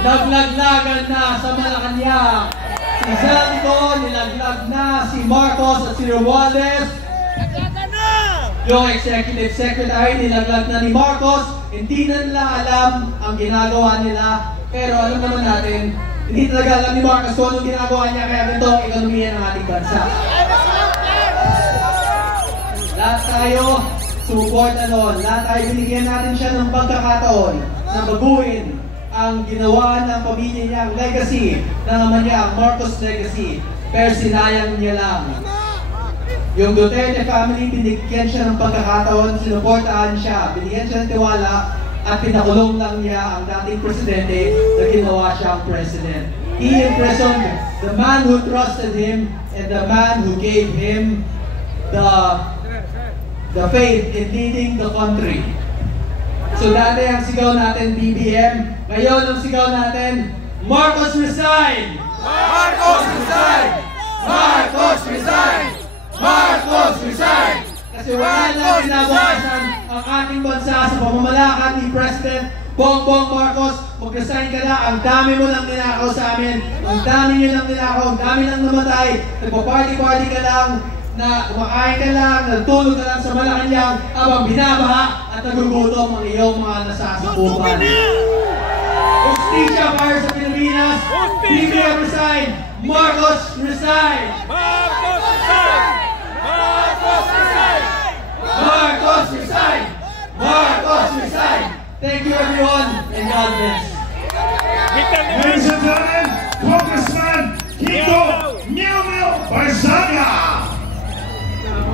Naglaglagan na sa Malacanang. Si Zaldico, nilaglag na si Marcos at si Romualdez. Yung executive secretary, nilaglag na ni Marcos. Hindi na nila alam ang ginagawa nila. Pero alam naman natin, hindi talaga alam ni Marcos kung anong ginagawa niya. Kaya ganito ang ekonomiya ng ating bansa. Lahat tayo support nun. Lahat tayo binigyan natin siya ng pagkakataon na baguhin ang ginawa ng pamilya niya, ang legacy na naman niya, ang Marcos legacy. Pero sinayang niya lang. Yung Duterte family, binigyan siya ng pagkakataon, sinuportahan siya, binigyan siya ng tiwala, at pinakulong lang niya ang dating presidente na ginawa siyang president. He imprisoned the man who trusted him and the man who gave him the faith in leading the country. So dati ang sigaw natin BBM, ngayon ang sigaw natin Marcos resign! Marcos resign! Marcos resign! Marcos resign! Kasi wala na pinabawasan ang ating bansa sa pamamalakad ni President Bongbong Marcos. Mag-resign ka na, ang dami mo lang ninakaw sa amin, ang dami nyo lang ninakaw, ang dami lang namatay, nagpa-party-party ka lang, na kumakain ka lang, nagtulog ka lang sa Malacanang habang binabaha at nagugutom ang iyong mga nasasakupan. Justisya para sa Pilipinas, BBM resign, Marcos resign! Marcos resign! Marcos resign! Marcos resign! Marcos resign! Thank you everyone and God bless. Ladies and gentlemen, Congressman Kiko Meow Barzaga!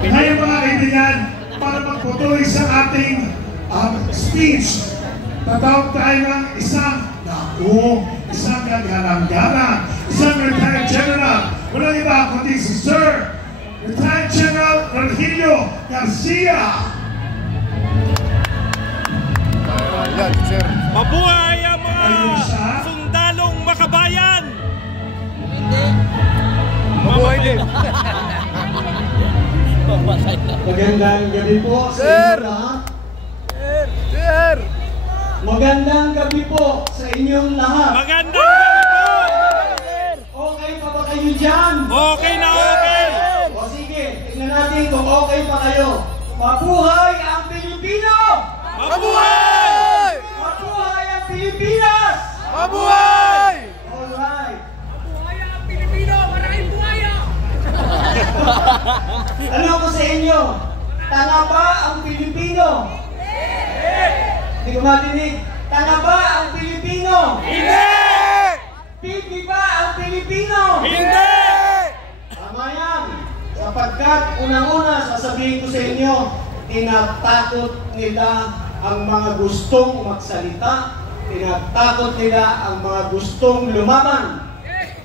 Ngayon mga kaibigan, para magputuloy sa ating speech, tatawag tayo ng isang isang gagalang-galang, isang retired general, walang iba kundi si Sir Retired General Virgilio Garcia. Mabuhay ang mga sundalong makabayan! Mabuhay din! Magandang gabi po sa inyo lahat. Sir! Magandang gabi po sa inyong lahat. Magandang gabi po! Okay pa ba kayo dyan? Okay na okay! O sige, tingnan natin kung okay pa kayo. Mabuhay ang Pilipino! Mabuhay! Mabuhay ang Pilipinas! Mabuhay! Alright. Buhaya ang Pilipino! Maraming buhaya! Ano ko sa inyo? Tanga ba ang Pilipino? Hindi ko matinig. Tanga ba ang Pilipino? Hindi! Pipi ba ang Pilipino? Hindi! Tama yan. Sapagkat unang-una sasabihin ko sa inyo, tinatakot nila ang mga gustong magsalita, tinatakot nila ang mga gustong lumaban,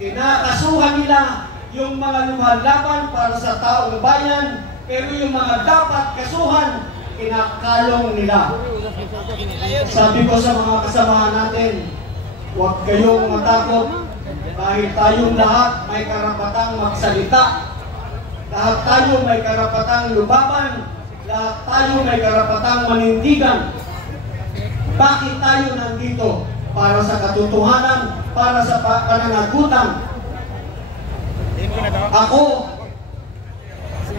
kinakasuhan nila yung mga lumalaban para sa taong bayan, pero yung mga dapat kasuhan, kinakalong nila. Sabi ko sa mga kasamahan natin, huwag kayong matakot dahil tayong lahat may karapatang magsalita. Lahat tayo may karapatang lumaban. Lahat tayo may karapatang manindigan. Bakit tayo nandito? Para sa katotohanan, para sa pananagutan. Ako,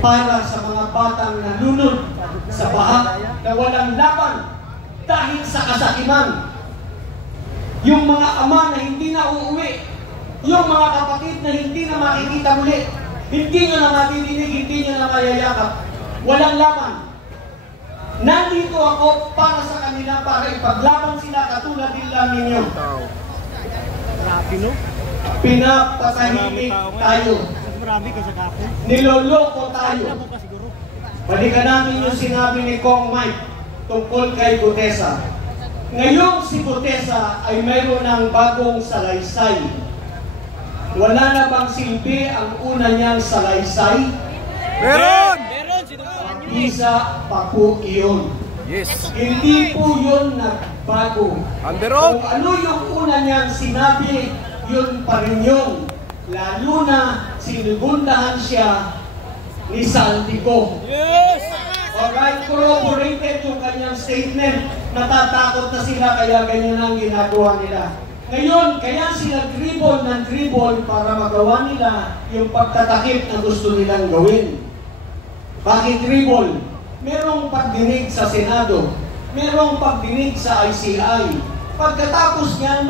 para sa mga batang nalunod sa baha na walang laban dahil sa kasakiman. Yung mga ama na hindi na uuwi, yung mga kapatid na hindi na makikita muli, hindi nyo na matidinig, hindi nyo na mayayakap, walang laban. Nandito ako para sa kanila, para ipaglaban sila katulad din lang ninyo. Pinapatahimik tayo. Niloloko tayo. Balikan namin yung sinabi ni Kong Mike tungkol kay Gutesa. Ngayong si Gutesa ay mayroon ng bagong salaysay. Wala na bang silbi ang una niyang salaysay? Meron! Isa pa po iyon. Yes. Hindi po yun nagbago. Anderog! Kung ano yung una niyang sinabi, yun pa rin yun. Lalo na sinugundahan siya ni Zaldico. Yes! Alright, corroborated yung kanyang statement. Natatakot na sila kaya ganyan ang ginagawa nila. Ngayon, kaya sila dribble ng dribble para magawa nila yung pagtatakip na gusto nilang gawin. Bakit dribble? Merong pagdinig sa Senado, merong pagdinig sa ICI. Pagkatapos niyan,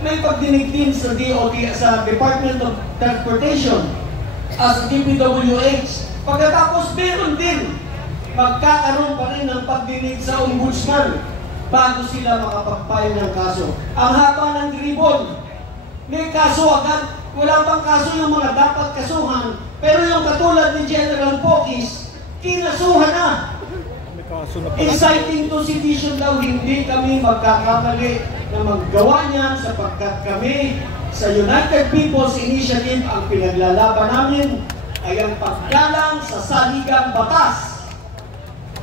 may pagdinig din sa DOT, sa Department of Transportation, as DPWH. Pagkatapos, meron din, magkakaroon pa rin ng pagdinig sa Ombudsman bago sila makapag-file ng kaso. Ang haba ng dribble, may kaso agad, wala pang kaso yung mga dapat kasuhan, pero yung katulad ni General Pokis, kinasuhan na. Inciting to sedition daw, hindi kami magkakamali na maggawa niyan sapagkat kami sa United People's Initiative ang pinaglalaban namin ay ang paggalang sa saligang batas,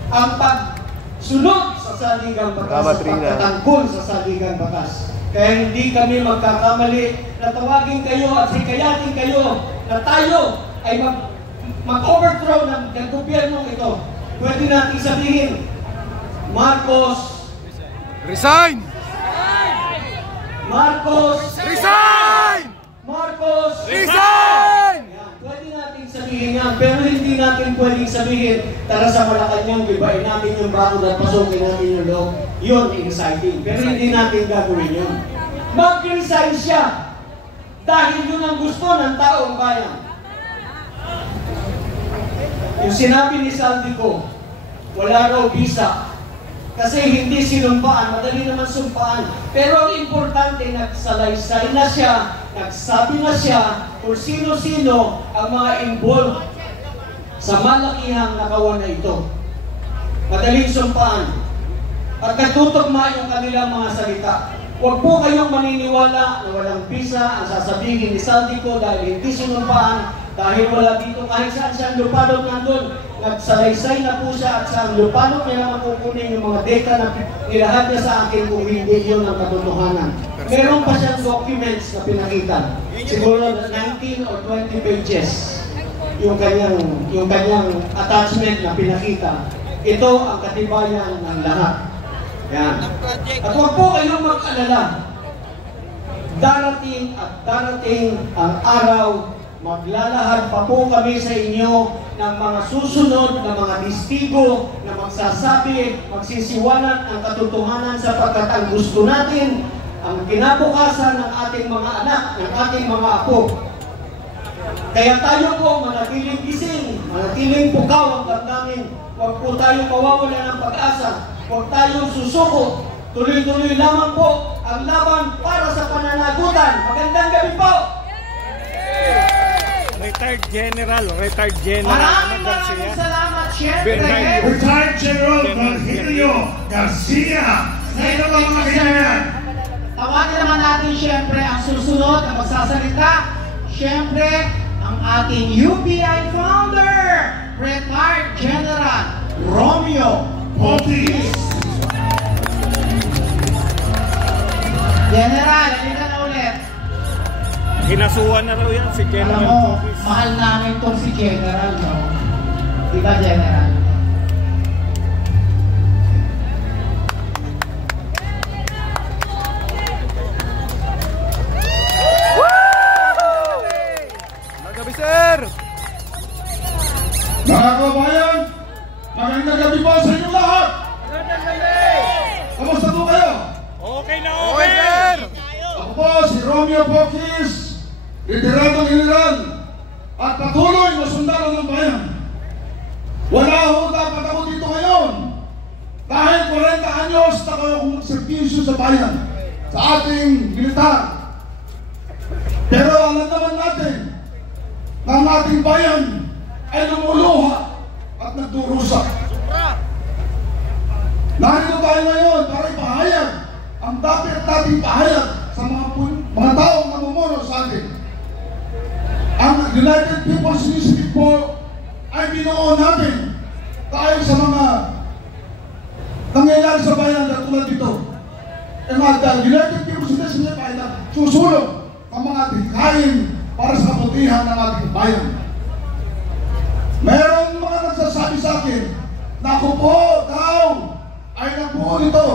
ang pagsunod sa saligang batas, sa pagtatanggol sa saligang batas. Kaya hindi kami magkakamali na tawagin kayo at hikayatin kayo na tayo ay mag-overthrow ng gobyernong ito. Pwede natin sabihin, Marcos Resign! Marcos Resign! Marcos Resign! Yan, pwede natin sabihin yan, pero hindi natin pwedeng sabihin, tara sa Malacanang, gibain natin yung bakod at pasukin natin yung loob. Yun, exciting. Pero hindi natin gagawin yun. Mag-resign siya dahil yun ang gusto ng taong bayan. Yung sinabi ni Saldico, wala raw visa. Kasi hindi sinumpaan, madali naman sumpaan. Pero ang importante, nagsalaysay na siya, nagsabi na siya kung sino-sino ang mga involved sa malakihang nakawan na ito. Madaling sumpaan. At nagtutugma yung kanilang mga salita. Huwag po kayong maniniwala na walang visa ang sasabihin ni Saldico dahil hindi sinumpaan, dahil wala dito kahit saan siyang lupalot nandun. Nagsalaysay na po siya at sa lupalot niya naman kukunin yung mga data na nilahat niya sa akin kung hindi yun ang katotohanan. Meron pa siyang documents na pinakita. Siguro 19 or 20 pages yung kanyang attachment na pinakita. Ito ang katibayan ng lahat. Yan. At huwag po kayong mag-alala. Darating at darating ang araw, maglalahad pa po kami sa inyo ng mga susunod na mga testigo na magsasabi, magsisiwalat ang katotohanan sapagkat ang gusto natin, ang kinabukasan ng ating mga anak, ng ating mga apo. Kaya tayo po manatiling gising, manatiling pukaw ang damdamin. Huwag po tayo mawawala ng pag-asa. Huwag tayong susuko. Tuloy-tuloy lamang po ang laban para sa pananagutan. Magandang gabi po! Retired General Maraming salamat, syempre. Retired General Virgilio Garcia. Sino ba mga kaibigan? Tawagin naman natin syempre ang susunod na magsasalita. Syempre, ang ating UPI founder, Retired General Romeo Pokis. General, halika na ulit. Kinasuhan na raw yan si Alam General mo, Pokis. mahal namin tong si General, no? Diba, General? Magabi, sir! Mga kabayan, magandang gabi po sa inyong lahat. Kamusta po kayo? Okay na Okay, okay! sir! Ako po si Romeo Pokis, retiradong general at patuloy na sundalo ng bayan. Wala ho dapat ako dito ngayon dahil 40 anyos na kayo kung magservisyo sa bayan, sa ating militar. Pero alam naman natin na ang ating bayan ay lumuluha at nagdurusa. Narito tayo ngayon para ipahayag ang dapat nating pahayag sa mga taong namumuno sa atin. Ang United People's Initiative po ay binuo natin dahil sa mga nangyayari sa bayan na tulad dito. Ang United People's Initiative ay susulong ang mga tingkain para sa kabutihan ng ating bayan. Meron mga nagsasabi sa akin na ako po daw ay nagbuo nito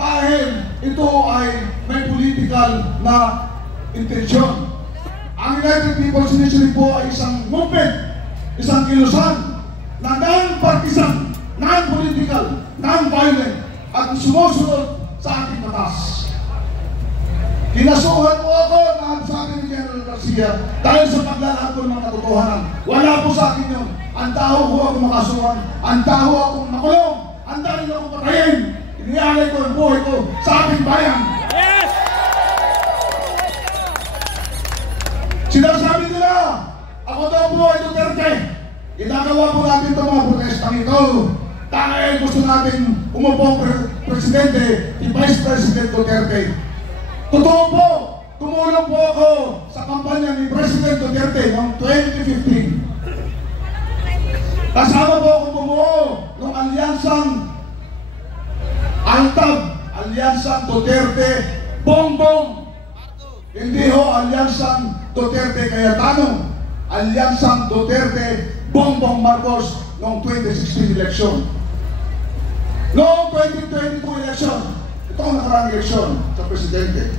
dahil ito ay may political na intensyon. Ang United People's Initiative po ay isang movement, isang kilusan na non-partisan, non-political, non-violent at sumusunod sa ating batas. Kinasuhan po ako na sa akin ni General Garcia dahil sa paglalahad ko ng katotohanan. Wala po sa akin yun. Antaho ko ako makasuhan, antaho akong makulong, antaho rin akong patayin. Inialay ko ang buhay ko sa ating bayan. Yes! Sinasabi nila, ako daw po ay Duterte. Ginagawa po natin itong mga protestang ito dahil gusto natin umupong presidente, si Vice President Duterte. Totoo po, tumulong po ako sa kampanya ni President Duterte noong 2015. Kasama po ako bumuo ng alyansang ALTAB, Alyansang Duterte Bongbong. Hindi ho Alyansang Duterte Cayetano, Alyansang Duterte Bongbong Marcos noong 2016 eleksyon. Noong 2022 eleksyon, ito ang nakarang eleksyon sa presidente.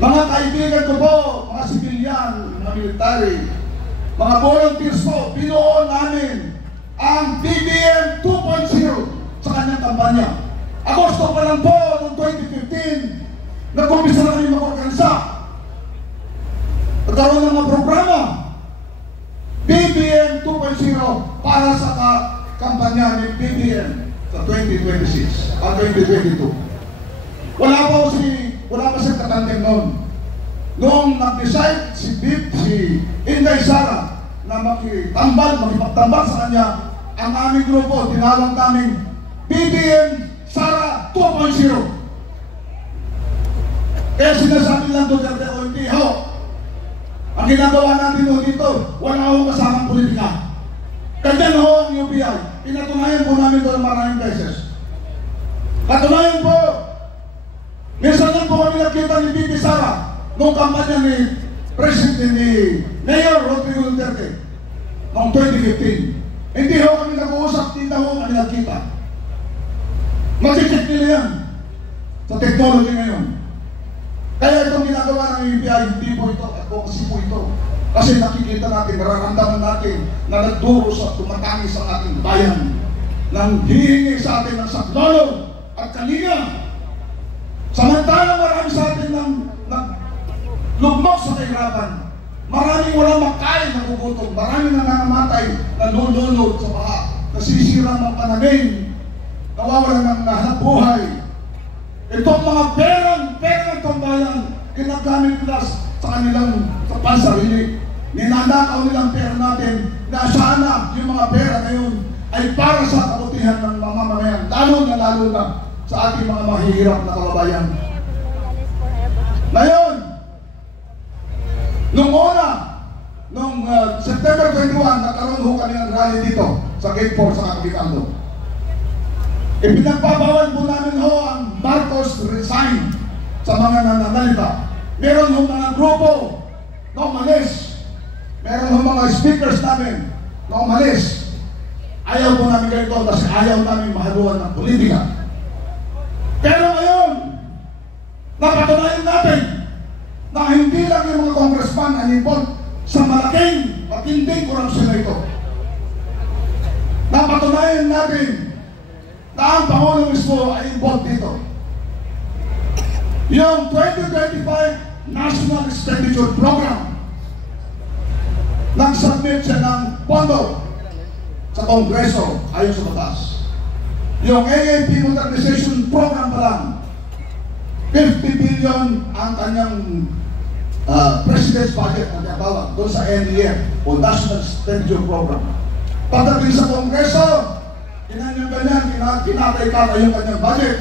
Mga kaibigan ko po, mga sibilyan, mga military, mga volunteers po, binuo namin ang BBM 2.0 sa kanyang kampanya. Agosto pa lang po noong 2015, nag-umpisa na kami mag-organisa. Nagkaroon ng mga programa. BBM 2.0 para sa kampanya ni BBM sa 2026 at 2022. Wala pa siyang katandem noon. Noong nag-decide si Inday Sara na makipagtambal sa kanya, ang aming grupo, tinawag namin BBM Sara 2.0. Kaya sinasabi lang Duterte o hindi ho. Ang ginagawa natin ho dito, wala akong kasamang politika. Kanya ho ang UBI. Pinatunayan po namin doon maraming beses. Patunayan po, minsan lang po kami nakita ni Bibi Sara noong kampanya ni President ni Mayor Rodrigo Duterte noong 2015. Hindi ho kami nag-uusap, hindi ho kami nakita. Mag-check nila yan sa technology ngayon. Kaya itong ginagawa ng UBI, hindi po ito, advocacy po ito. Kasi nakikita natin, nararamdaman natin na nagduro sa tumatangis ang ating bayan, nang hihingi sa atin ng saklolo at kalinga. Samantalang marami sa atin ng lugmok sa kahirapan. Maraming walang makain na gugutom, maraming nangangamatay, nanununod sa baha, nasisira ng panaming, nawawalan ng hanap buhay. Itong mga perang tambayan, ginagamit nila sa kanilang pansarili. Ninanakaw nilang pera natin na sana yung mga pera ngayon ay para sa kabutihan ng mga mamamayan, lalo na sa ating mga mahihirap na kababayan. Ngayon, noong September 21, nagkaroon ho kami ng rally dito sa Gate 4 sa Kapitando. Ipinagpabawal po namin ho ang Marcos resign sa mga nananalita. Meron ho mga grupo na umalis. Meron ho mga speakers namin na umalis. Ayaw po namin ganito kasi ayaw namin mahaluan ng politika. Pero ngayon, napatunayan natin na hindi lang yung mga congressman ang involved sa malaking, matinding korupsyon na ito. Napatunayan natin na ang Pangulo mismo ay involved dito. Yung 2025 National Expenditure Program, nag-submit siya ng pondo sa Kongreso ayon sa batas. Yung AAP Modernization Program pa lang, 50 billion ang kanyang President's budget na tinatawag doon sa NEF o National Expenditure Program. Pagdating sa Kongreso, kinatay yung kanyang budget,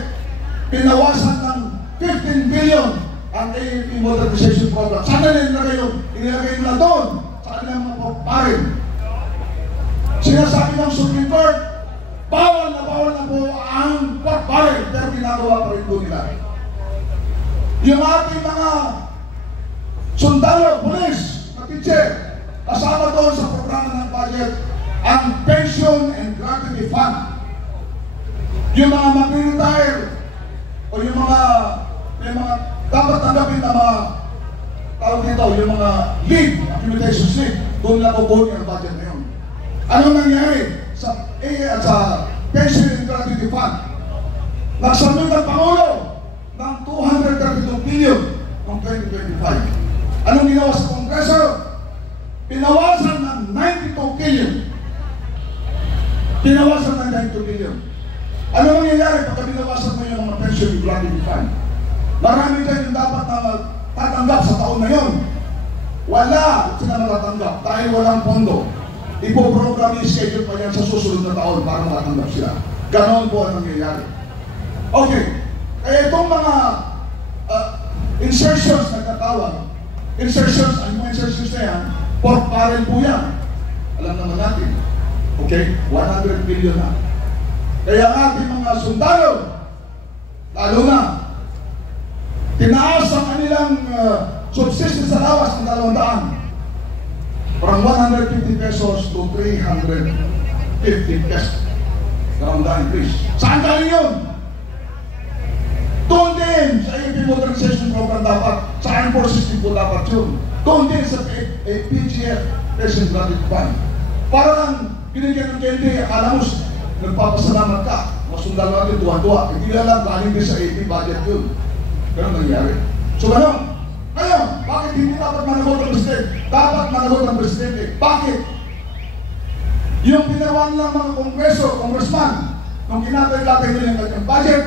pinawasan ng 15 billion ang AAP Modernization Program. Sana inilagay nila doon sa kanilang mga parin. Sinasabi ng Supreme Court, bawal na po ang parin, pero ginagawa pa rin po nila. Yung ating mga sundalo, pulis, na teacher, kasama doon sa programa ng budget ang Pension and Gratuity Fund. Yung mga mag-retire o yung mga, may mga dapat tanggapin na mga tawag dito, yung mga lead, accumulation slip, doon lang kukunin ang budget na yun. Anong nangyari sa AA at sa Pension and Gratuity Fund? Nagsamit ang Pangulo ng 232 billion noong 2025. Anong ginawa sa Kongreso? Pinawasan ng 92 billion. Pinawasan ng 92 billion. Ano mangyayari pagka binawasan mo yung mga Pension and Gratuity Fund? Marami dyan yung dapat na tatanggap sa taon na yun. Wala sila matatanggap dahil walang pondo. Ipoprogram yung schedule pa yan sa susunod na taon para matanggap sila. Ganon po ang nangyayari. Okay. Kaya itong mga insertions na natawag, insertions, ang mga insertions na yan, pork barrel po yan. Alam naman natin. Okay? 100 billion na. Kaya ang ating mga sundalo, lalo na, tinaas ang kanilang subsistence allowance ng 200. From 150 pesos to 350 pesos. Karang increase. Saan galing yun? Doon din sa AP Modernization Program dapat, sa Armed Forces din po dapat yun. Doon din sa PGF, Pension Gratuity Fund. Para lang binigyan ng KND, akala mo, nagpapasalamat ka. Masundalo natin tuwa-tuwa. Hindi lang galing din sa AP budget yun. Pero nangyari. So ano? Ngayon, bakit hindi dapat managot ang Presidente? Dapat managot ang Presidente. Bakit? Yung pinawan lang mga Kongreso, Congressman, nung kinatay-latay nila yung kanyang budget,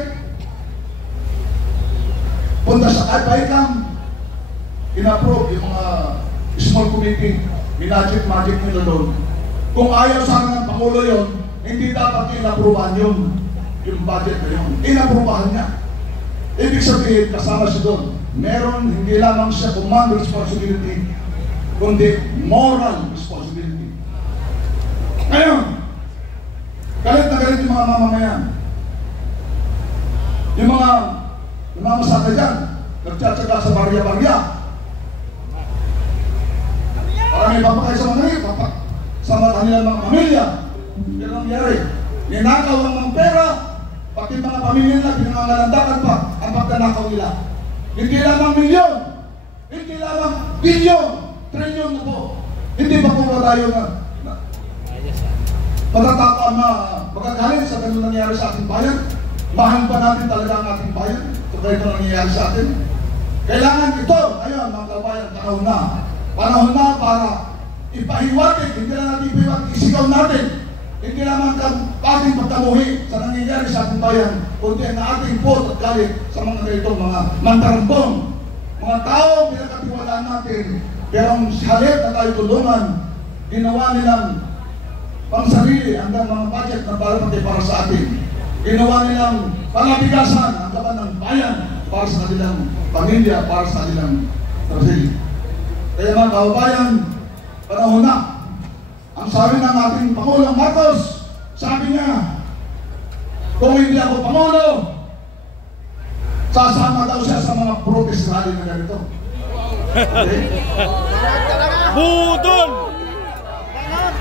punta sa Kaipaikan, in-approve yung mga small committee, minajit-magic nila doon. Kung ayaw sana ng Pangulo yun, hindi dapat in-approvean yun, yung budget na yun. In-approvean niya. Ibig sabihin, kasama siya doon. Meron, hindi lamang siya command responsibility, kundi moral responsibility. Ngayon, galit na galit yung mga mamamayan. Yung mga namamasaka dyan, nagtsatsaga sa barya-barya. Para may papakay sa mga ngayon, sa kanilang mga pamilya. Pero nangyari, ninakaw ang mga pera, pati mga pamilya nila, pinangangalandakan pa ang pagdanakaw nila. Hindi lamang milyon, hindi lamang bilyon, trilyon na po. Hindi pa po ba tayo na matatapang na magagalit sa ganun nangyayari sa ating bayan? Mahal ba natin talaga ang ating bayan? Ito kayo ito nangyayari sa atin? Kailangan ito, ayun mga kabayan, panahon na. Panahon na para ipahiwatig, hindi lang natin ipahiwatig, isigaw natin. Hindi naman ating pagkamuhi sa nangyayari sa ating bayan, kundi na ating pot at galit sa mga ganitong mga mantarambong. Mga tao, pinagkatiwalaan natin, pero ang halip na tayo tulungan, ginawa nilang pangsarili hanggang mga budget na para sa atin. Ginawa nilang pangabigasan ang kaban ng bayan para sa kanilang pamilya, para sa kanilang sarili. Kaya mga kababayan, panahon na. Ang sabi ng ating Pangulong Marcos, sabi niya, kung hindi ako Pangulo, sasama daw siya sa mga protest rally na ganito. Okay? Budol!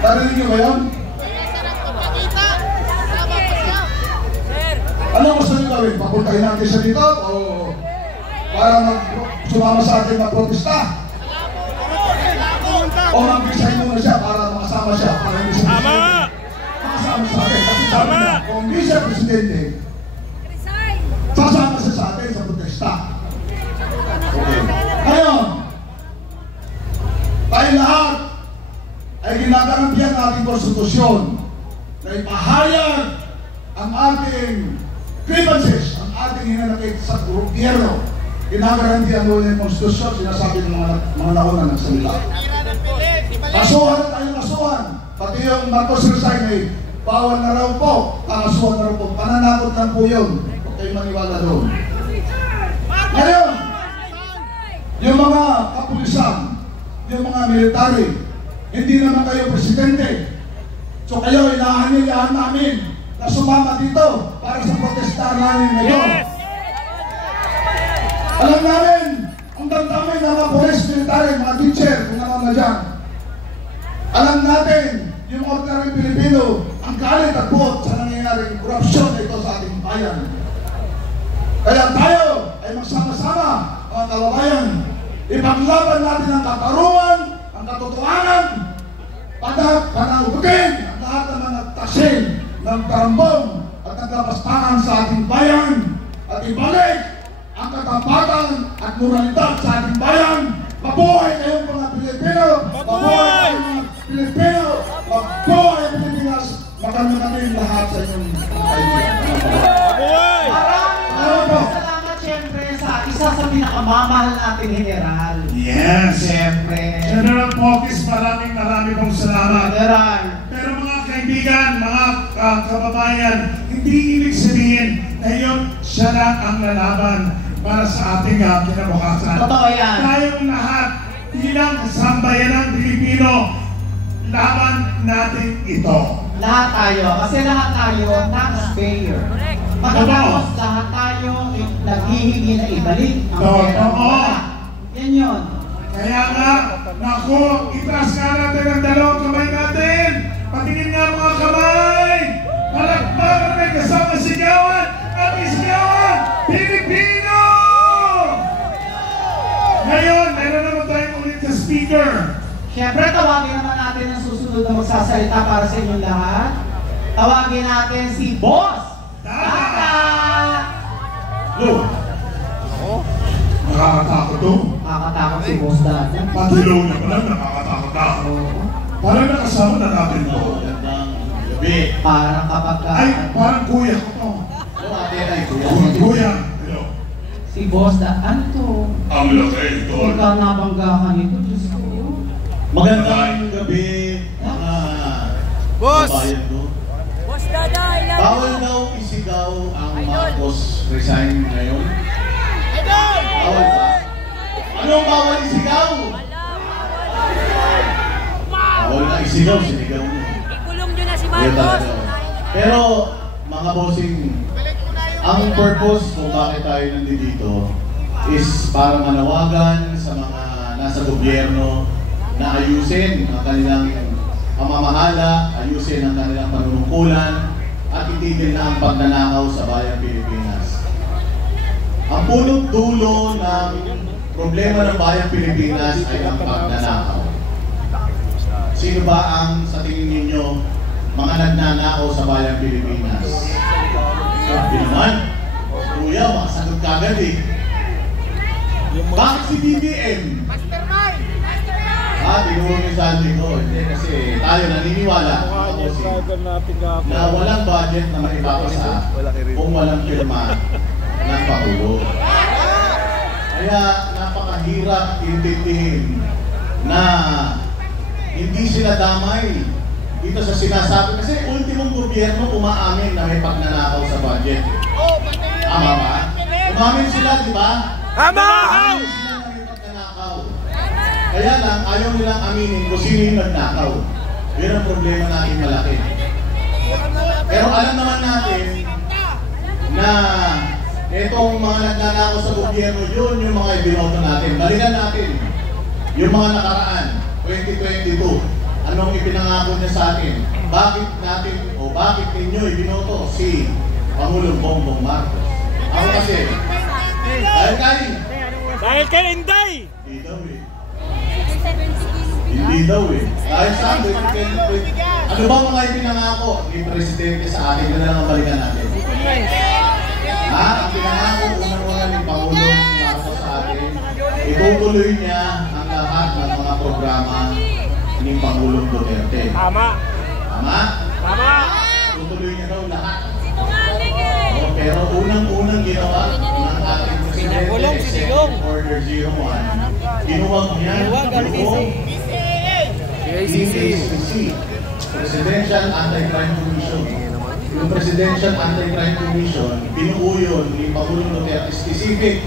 Narinig niyo ba yun? Ano gusto niyo gawin? Papuntahin natin siya dito o para sumama sa atin mag-protesta? O mag-resign muna siya para makasama siya para hindi siya makasama sa atin. Kasi sabi niya, kung hindi siya presidente, sasama siya sa atin sa protesta. Okay. Ngayon, tayo lahat ay ginagarantiyan ng ating konstitusyon na ipahayag ang ating grievances, ang ating hinanakit sa gobyerno. Ginagarantiyan mo yung konstitusyon, sinasabi ng mga nauna ng salita. Kasuhan na tayong kasuhan. Pati yung Marcos resign ay bawal na raw po. Kakasuhan na raw po. Pananakot lang po yun. Huwag kayo maniwala doon. Ngayon, yung mga kapulisan, yung mga military, hindi naman kayo presidente. So kayo, inahanyayahan namin na sumama dito para sa protestar namin ngayon. Alam namin, ang damdamin ng mga police, military, mga teacher, kung naman na dyan. Alam natin, yung ordinary Pilipino, ang galit at buot sa nangyayaring korupsyon na ito sa ating bayan. Kaya tayo ay magsama-sama, mga kababayan. Ipaglaban natin ang katarungan, ang katotohanan, panaugutin ang lahat ng mga taksil ng karambong at nagkapastangan sa ating bayan at ibalik ang katapatan at moralidad sa ating bayan. Mabuhay kayong mga Pilipino! Mabuhay kayong mga Pilipino! Mabuhay ang Pilipinas! Magandang natin lahat sa inyong kaibigan. Maraming salamat siyempre sa isa sa pinakamamahal nating general. Yes! Siyempre. General Pokis, maraming pong salamat. General. Pero mga kaibigan, mga kababayan, hindi ibig sabihin na yun siya lang ang lalaban para sa ating kinabukasan. Totoo yan. Tayong lahat, bilang sambayanang Pilipino, laban natin ito. Lahat tayo. Kasi lahat tayo taxpayer. Pagkatapos lahat tayo naghihingi na ibalik ang pera. Yan yun. Kaya nga, naku, itras nga natin ang dalawang kamay natin. Patingin nga mga kamay. Palakpakan may kasama sigawan. At isigawan, Pilipino! Ngayon, meron naman tayong ulit sa speaker. Siyempre, tawagin naman natin ang susunod na magsasalita para sa inyong lahat. Tawagin natin si Boss Dada! Look. Nakakatakot to. Nakakatakot si Boss Dada. Patilaw na pala, nakakatakot na. Parang nakasama na natin to. Parang kapag Ay, parang kuya ko to. Kuya. Hello. si Boss Dada. Ano to? Ang laki, tol. Ikaw nabanggahan ito. Diyos ko. Magandang gabi, mga Boss! kabayan ko. Boss Dada, I love Bawal you. daw isigaw ang Marcos resign ngayon. Bawal ba? Anong bawal isigaw? Bawal na isigaw, sinigaw mo. Ikulong nyo na si Kaya Marcos. talaga. Pero, mga bossing, ang purpose kung bakit tayo nandito is para manawagan sa mga nasa gobyerno na ayusin ang kanilang pamamahala, ayusin ang kanilang panunungkulan, at itigil na ang pagnanakaw sa bayang Pilipinas. Ang punot dulo ng problema ng bayang Pilipinas ay ang pagnanakaw. Sino ba ang sa tingin ninyo mga nagnanakaw sa bayang Pilipinas? Sabi naman, kuya, makasagot kagad eh. Bakit si BBM? Tinuro ni Sandy ko. Hindi kasi tayo naniniwala na walang budget na maipapasa kung walang pirma ng Pangulo. Kaya napakahirap intindihin na hindi sila damay dito sa sinasabi. Kasi ultimong gobyerno umaamin na may pagnanakaw sa budget. Tama ba? Umamin sila, di ba? Tama! Umamin sila na may pagnanakaw. Kaya lang, ayaw nilang aminin kung sino yung nagnakaw. Yun ang problema natin malaki. Pero alam naman natin na itong mga nagnanakaw sa gobyerno, yun yung mga ibinoto natin. Balikan natin yung mga nakaraan, 2022. Anong ipinangako niya sa atin? Bakit natin o bakit ninyo ibinoto si Pangulong Bongbong Marcos? Ako kasi, dahil kay Inday! Hindi daw eh. Hindi daw eh. Dahil sa akin, ano ba mga ipinangako ni Presidente sa atin? Yan lang ang balikan natin. Ang pinangako unang-una ni Pangulong Marcos sa atin, itutuloy niya ang lahat ng mga programa ni Pangulong Duterte. Tama. Tama? Tama. Tutuloy niya daw lahat. Pero unang-unang ginawa ng ating Presidente Executive Order 01, ginuwag niya yung PACC, Presidential Anti-Crime Commission. Yung Presidential Anti-Crime Commission, binuo yun ni Pangulong Duterte specific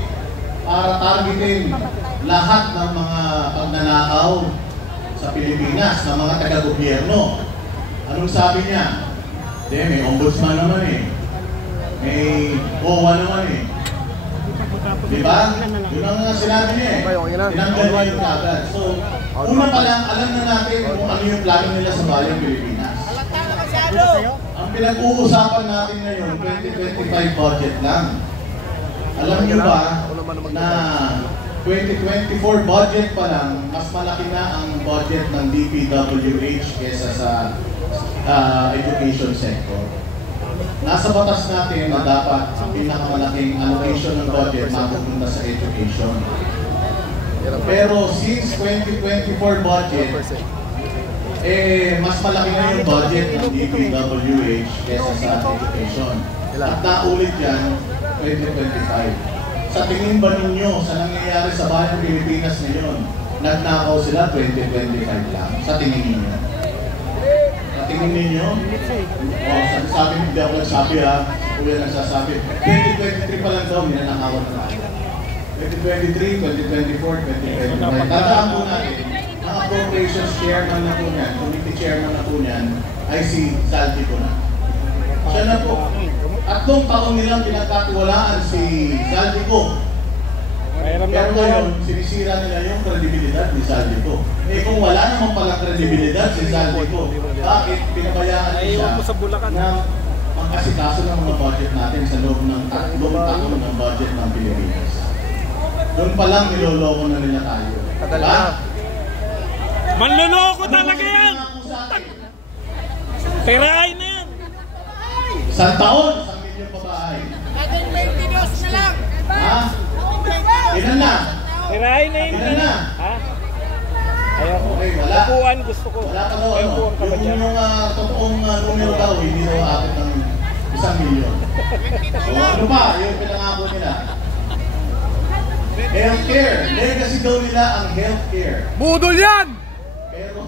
para targetin lahat ng mga pagnanakaw sa Pilipinas, ng mga taga-gobyerno. Anong sabi niya? May ombudsman naman eh. May OWA naman eh. Diba? Yun ang sinabi niya eh. Tinanggal niya yung kagad. So, una pa lang, alam na natin kung ano yung plano nila sa bayang Pilipinas. Ang pinag-uusapan natin ngayon, 2025 budget lang. Alam niyo ba na 2024 budget pa lang, mas malaki na ang budget ng DPWH kesa sa education sector. Nasa batas natin na dapat ang pinakamalaking allocation ng budget mapupunta sa education. Pero since 2024 budget, mas malaki na yung budget ng DPWH kesa sa education. At naulit yan 2025. Sa tingin ba ninyo sa nangyayari sa bayang Pilipinas ngayon, nagnakaw sila 2025 lang? Sa tingin ninyo? Sa tingin ninyo? Sabi hindi ako nagsabi ha. Kuya nagsasabi. 2023 pa lang daw, ninanakawan na. 2023, 2024, 2025. Tandaan po natin, ang appropriations chairman na po niyan, committee chairman na po niyan, ay si Zaldi ko na. Siya na po. At nung taon nilang pinagkatiwalaan si Zaldico. Pero ngayon, sinisira nila yung kredibilidad ni Zaldico. Kung wala naman palang kredibilidad si Zaldico, bakit pinabayaan niya na magkasikaso ng mga budget natin sa loob ng 3 taon ng budget ng Pilipinas? Doon pa lang niloloko na nila tayo. Diba? Manloloko talaga yan! Tirahin na yan! Isang taon, 1 milyon pa bahay. 22 na lang! Ha? Ilan na? Tirahin na yun! Ilan na? Ha? Ayoko. Okay, wala. Upuan gusto ko. Wala ka daw ano. Yung totoong numero daw, hindi daw aabot ng 1 milyon. So ano pa, yung pinangako nila? Healthcare. Legacy daw nila ang healthcare. Budol yan! Pero,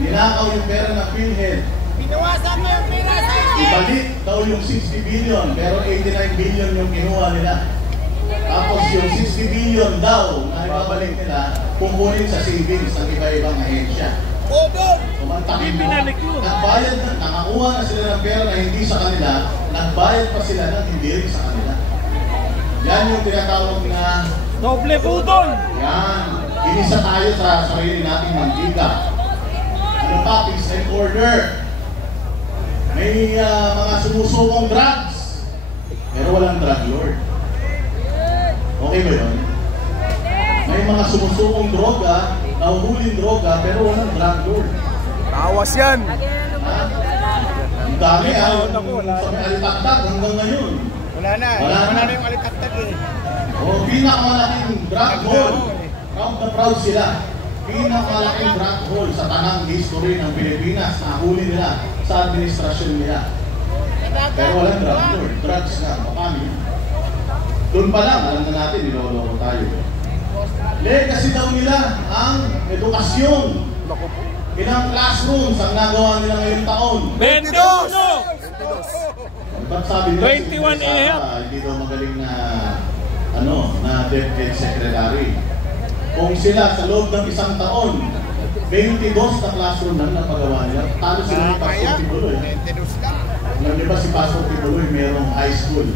ninakaw yung pera ng PhilHealth. Pinawasan mo yung pera sa Ibalik daw yung 60 billion, pero 89 billion yung kinuha nila. Tapos yung 60 billion daw na ibabalik nila, kukunin sa savings ng iba-ibang ahensya. Sumantakin mo, nagbayad na, nakakuha na sila ng pera na hindi sa kanila, nagbayad pa sila ng hindi rin sa kanila. Yan yung tinatawag na Doble budol! yan. Inisa tayo sa sarili nating mantika. Ano pa? Peace and order. May mga sumusukong drugs. Pero walang drug lord. Okay ba yun? May mga sumusukong droga, nahuhuling droga, pero walang drug lord. Tawas yan! Ang dami sa may alitaktak hanggang ngayon. Wala na yung alitaktak eh. Pinakamalaking drug hole. Proud na proud sila. Pinakamalaking drug hole sa tanang history ng Pilipinas. Nahuli nila sa administrasyon nila. Pero walang drug lord. Drugs na. Paano? Doon pa lang, alam na natin, niloloko tayo. Legacy daw nila ang edukasyon. Ilang classrooms ang nagawa nila ngayong taon? 22! Ba't sabi nila 21 and a half. Hindi daw magaling na na DepEd Secretary. Kung sila sa loob ng 1 taon, 22 na classroom lang napagawa nila, talo sila ni Pastor Tibuloy. Alam niyo ba si Pastor Tibuloy mayroong high school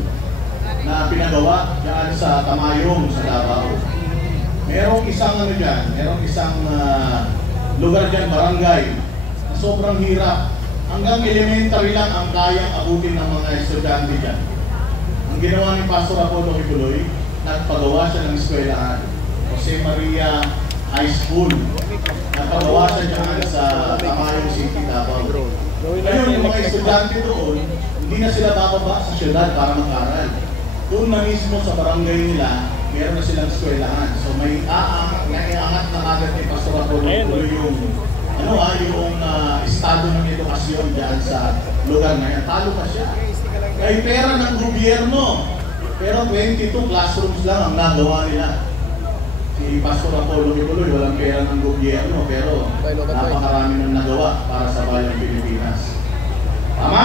na pinagawa dyan sa Tamayong, sa Davao. Merong isang merong isang lugar dyan, barangay, na sobrang hirap. Hanggang elementary lang ang kayang abutin ng mga estudyante dyan. Ang ginawa ni Pastor Apollo Tibuloy, nagpagawa siya ng eskwelahan. Jose Maria High School. Nagpagawa siya dyan sa Tamayong City, Davao. Ngayon, yung mga estudyante doon, hindi na sila bababa sa syudad para mag-aral. Doon na mismo sa barangay nila, meron na silang eskwelahan. So may naiangat na agad ni Pastor Apollo Tibuloy yung yung estado ng edukasyon dyan sa lugar na yan. Talo pa siya. May pera ng gobyerno. Pero 22 classrooms lang ang nagawa nila. Si Pastor Apollo Tibuloy, walang pera ng gobyerno, pero napakarami ng nagawa para sa bayang Pilipinas. Tama?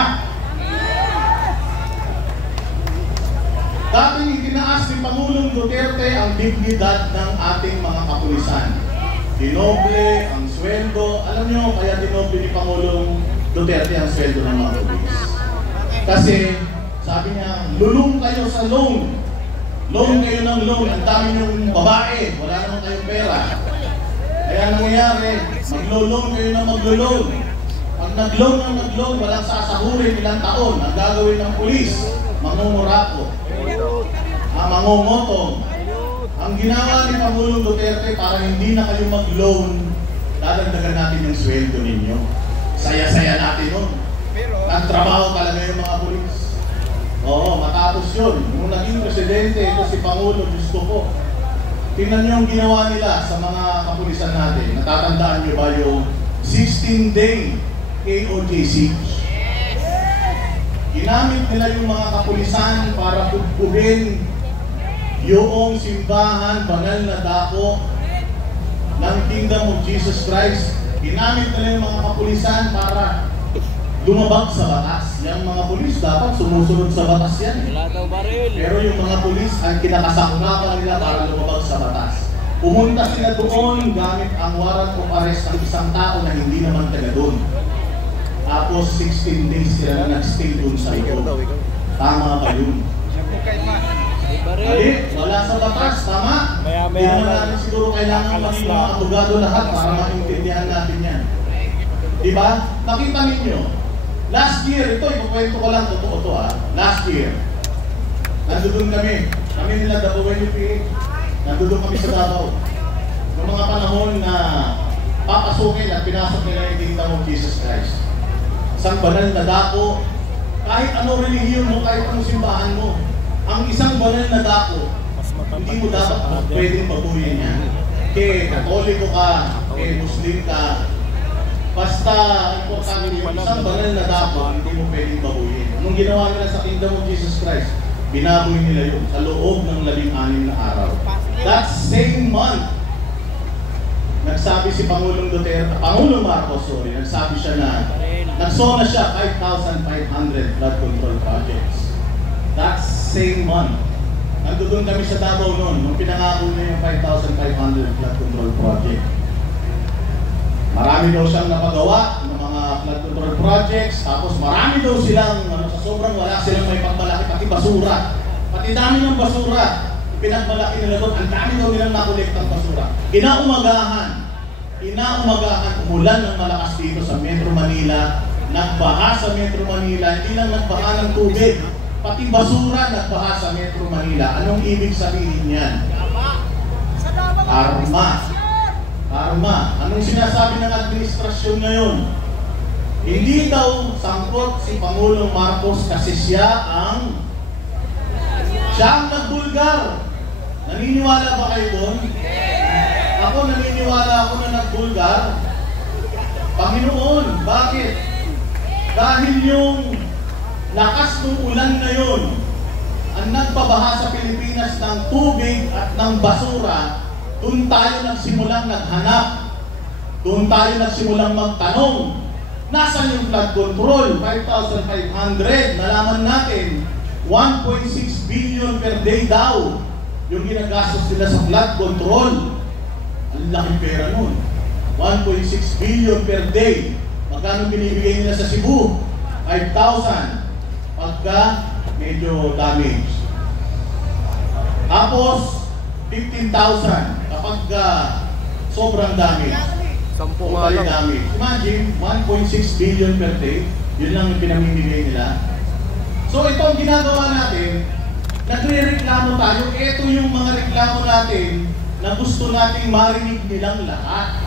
Dating itinaas ni Pangulong Duterte ang dignidad ng ating mga kapulisan. Dinoble ang sweldo. Alam nyo, kaya dinoble ni Pangulong Duterte ang sweldo ng mga pulis. Kasi, sabi niya, lulong kayo sa loan. Loan kayo ng loan. Ang dami niyong babae. Wala naman kayong pera. Kaya nangyayari, maglo-loan kayo na maglo-loan. Pag nag-loan, walang sasahurin ilang taon. Ang gagawin ng pulis, mangungurako. mangongotong. Ang ginawa ni Pangulong Duterte para hindi na kayo mag-loan, dadagdagan natin yung sweldo ninyo. Saya-saya natin nun. Nagtrabaho talaga yung mga pulis. Oo, matapos yun. Nung naging presidente, ito si Pangulo, gusto ko. Tingnan niyo ang ginawa nila sa mga kapulisan natin. Natatandaan niyo ba yung 16-day KOJ siege? Ginamit nila yung mga kapulisan para pugpugin yung simbahan, banal na dako ng Kingdom of Jesus Christ. Ginamit nila yung mga kapulisan para lumabag sa batas. Yung mga pulis dapat sumusunod sa batas yan. Pero yung mga pulis ang kinakasangkapan nila para lumabag sa batas. Pumunta sila doon gamit ang warrant of arrest ng isang tao na hindi naman taga doon. Tapos 16 days sila na nag-stay doon sa ito. Tama ba yun? Hindi, wala sa batas. Tama? Hindi naman natin siguro kailangan maging mga abogado lahat para maintindihan natin yan. Diba? Nakita ninyo, last year, ito, ikukwento ko lang, totoo to ha. Last year, nandun kami nila WNUP, nandun kami sa Davao. Noong mga panahon na papasukin at pinasok nila yung Kingdom of Jesus Christ. Isang banal na dako, kahit ano relihiyon mo, kahit anong simbahan mo, ang isang banal na dako, hindi mo dapat pwedeng baguhin yan. Kaya Katoliko ka, kaya Muslim ka, basta importante yung isang banal na dako, hindi mo pwedeng baguhin. Anong ginawa nila sa Kingdom of Jesus Christ? Binaboy nila yun sa loob ng 16 na araw. That same month, nagsabi si Pangulong Duterte, Pangulong Marcos, nagsabi siya na nagsona siya 5,500 flood control projects. That same month, nandun kami sa Davao noon, nung pinangako niya yung 5,500 flood control project. Marami daw siyang napagawa ng mga flood control projects, tapos marami daw silang, sa sobrang wala silang may pagmalaki, pati basura. Pati dami ng basura, pinagmalaki nila doon, ang dami daw nilang nakolektang basura. Inaumagahan, umulan ng malakas dito sa Metro Manila, nagbaha sa Metro Manila, hindi lang nagbaha ng tubig, pati basura nagbaha sa Metro Manila. Anong ibig sabihin yan? Karma. Anong sinasabi ng administrasyon ngayon? Hindi daw sangkot si Pangulong Marcos kasi siya ang nagbulgar. Naniniwala ba kayo doon? Ako naniniwala ako na nagbulgar. Panginoon, bakit? Dahil yung lakas ng ulan na yun ang nagpabaha sa Pilipinas ng tubig at ng basura, doon tayo nagsimulang naghanap. Doon tayo nagsimulang magtanong. Nasaan yung flood control? 5,500. Nalaman natin, 1.6 billion per day daw yung ginagastos nila sa flood control. Ang laking pera nun. 1.6 billion per day. Magkano binibigay nila sa Cebu? 5,000. Pagka medyo damage. Tapos 15,000 kapag sobrang damage. Total damage. Imagine, 1.6 billion per day. Yun lang yung pinamimigay nila. So ito ang ginagawa natin. Nagre-reklamo tayo. Ito yung mga reklamo natin na gusto nating marinig nilang lahat.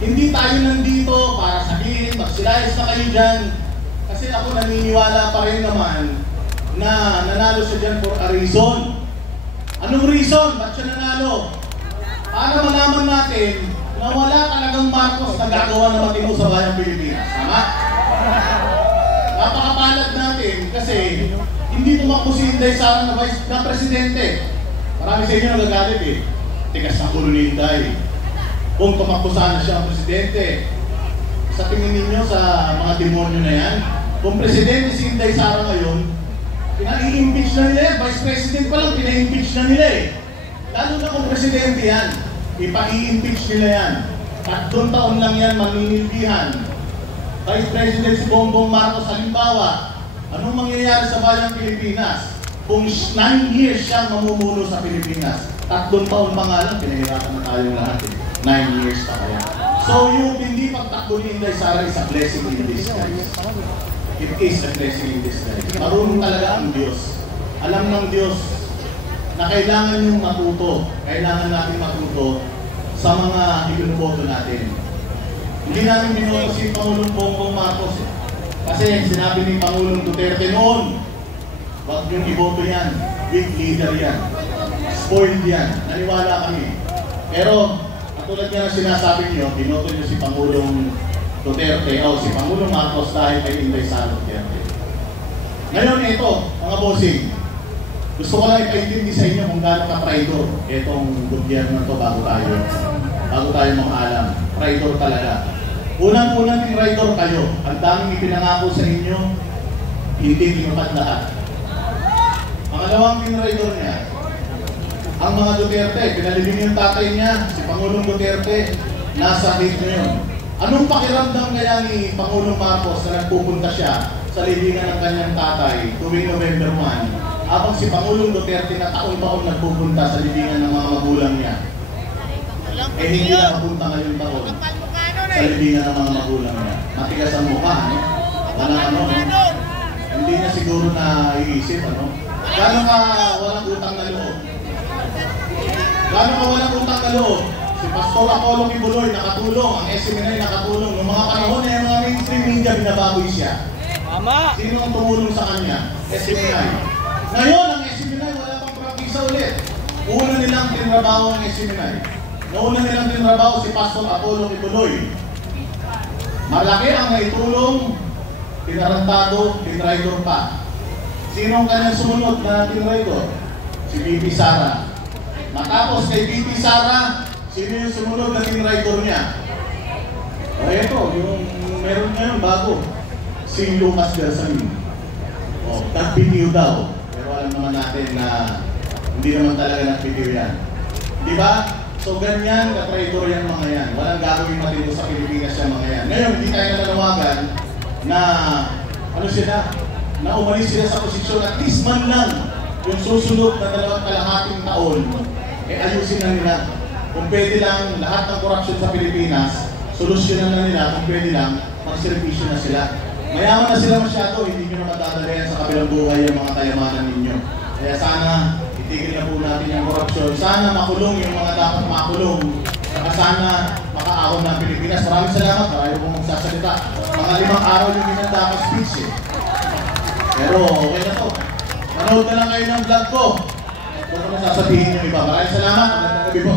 Hindi tayo nandito para sabihin, magsilayas na kayo dyan. Kasi ako naniniwala pa rin naman na nanalo siya dyan for a reason. Anong reason? Ba't siya nanalo? Para malaman natin na wala talagang Marcos na gagawa na matino sa bayang Pilipinas. Tama? Napakapalad natin kasi hindi tumakbo si Inday Sara na presidente. Marami sa inyo nagagalit eh. Tigas ang ulo ni Inday. Kung tumakbo sana siya ang presidente, sa tingin ninyo sa mga demonyo na yan, kung presidente si Inday Sara ngayon, pina-impeach na nila yan. Vice President pa lang, pina-impeach na nila eh. Lalo na kung presidente yan, ipa-i-impeach nila yan. 3 taon lang yan maninilbihan. Vice President si Bongbong Marcos, halimbawa, anong mangyayari sa bayang Pilipinas? Kung 9 years siyang mamumuno sa Pilipinas, 3 taon pa nga lang, pinahirapan na tayo lahat eh. 9 years pa kaya. So yung hindi pagtakbo ni Inday Sara is a blessing in disguise. It is a blessing in disguise. Marunong talaga ang Diyos. Alam ng Diyos na kailangan yung matuto. Kailangan natin matuto sa mga ibinuboto natin. Hindi namin binoto si Pangulong Bongbong Marcos. Kasi sinabi ni Pangulong Duterte noon, wag yung iboto yan. Big leader yan. Spoiled yan. Naniwala kami. Pero, katulad nga na sinasabi niyo, binoto niyo si Pangulong Duterte o si Pangulong Marcos dahil kay Inday Sara Duterte. Ngayon ito, mga bossing, gusto ko lang ipaintindi sa inyo kung gaano ka-traidor itong gobyerno to bago tayo makaalam. Traidor talaga. Unang-unang traidor kayo. Ang daming ipinangako sa inyo, hindi tinupad lahat. Pangalawang traidor niya, ang mga Duterte, pinalibing yung tatay niya, si Pangulong Duterte, nasa gate ngayon. Anong pakiramdam kaya ni Pangulong Marcos na nagpupunta siya sa libingan ng kanyang tatay tuwing November 1, habang si Pangulong Duterte na taon-taon nagpupunta sa libingan ng mga magulang niya? Eh hindi nakapunta ngayong taon sa libingan ng mga magulang niya. Matigas ang mukha, no? No? Hindi na siguro na iisip, ano? Gano'n ka walang utang na loob? Gano'n ka walang utang na loob? Si Pastor Apollo Kibuloy nakatulong, ang SMNI nakatulong. Noong mga panahon na yung mga mainstream media, binababoy siya. Tama! Sino ang tumulong sa kanya? SMNI. Ngayon, ang SMNI wala pang prangkisa ulit. Una nilang tinrabaho ang SMNI. Nauna nilang tinrabaho si Pastor Apollo Kibuloy. Malaki ang naitulong, tinarantado, tinraidor pa. Sino ang kanyang sumunod na tinraidor? Si BP Sara. Matapos kay BP Sara, sino yung sumunod na tinraidor niya? O eto, yung meron ngayon bago. Si Lucas Garzamin. O, nag-video daw. Pero alam naman natin na hindi naman talaga nag-video yan. Di ba? So ganyan, ka-traidor yan mga yan. Walang gagawin matino sa Pilipinas yan mga yan. Ngayon, hindi tayo nananawagan na ano sila, na umalis sila sa posisyon at least man lang yung susunod na 2.5 taon, eh ayusin na nila. Kung pwede lang, lahat ng korupsyon sa Pilipinas, solusyonan na nila. Kung pwede lang, magservisyo na sila. Mayaman na sila masyado, hindi nyo na matadalayan sa kabilang buhay ang mga kayamanan ninyo. Kaya sana, itigil na po natin yung korupsyon. Sana makulong yung mga dapat makulong. Saka sana makaahon ng Pilipinas. Maraming salamat, marami pong magsasalita. Mga 5 araw yung minanda ka speech eh. Pero okay na to. Manood na lang kayo ng vlog ko. Kung ano sasabihin nyo iba. Maraming salamat. Magandang gabi po.